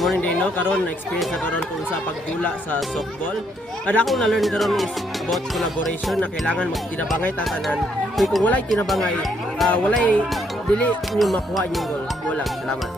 morning din no karon na experience na karon kung sa pagdula sa softball. Kada ako na learn karon is about collaboration na kailangan magtinabangay tatanan. Kung walay tinabangay, walay dili niyo makuha yung goal. Wala. Salamat.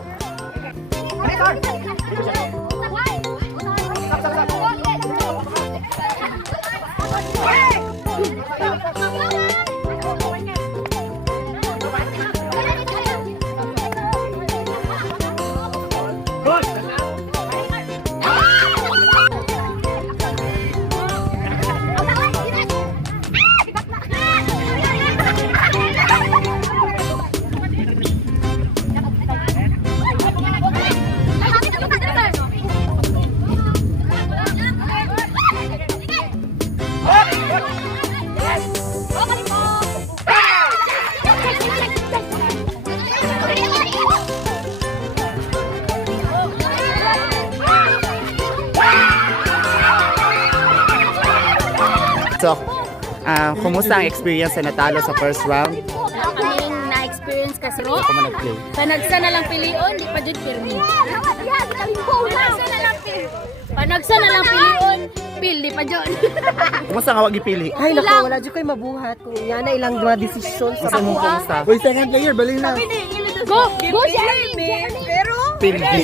So, kumusta ang experience na natalo sa first round? Kaming na-experience kasi Ako man nag-play. panagsa na lang pilion, di pa jud pirmi. Panagsa na lang pilion, pil di pa jud. Kumusta nga wag ipili? Ay, naku, wala dyan kayo mabuhat. Kung yan na ilang mga desisyon sa Kumusta mo kumusta? Uy, second player, bali na. Go siya. Pili.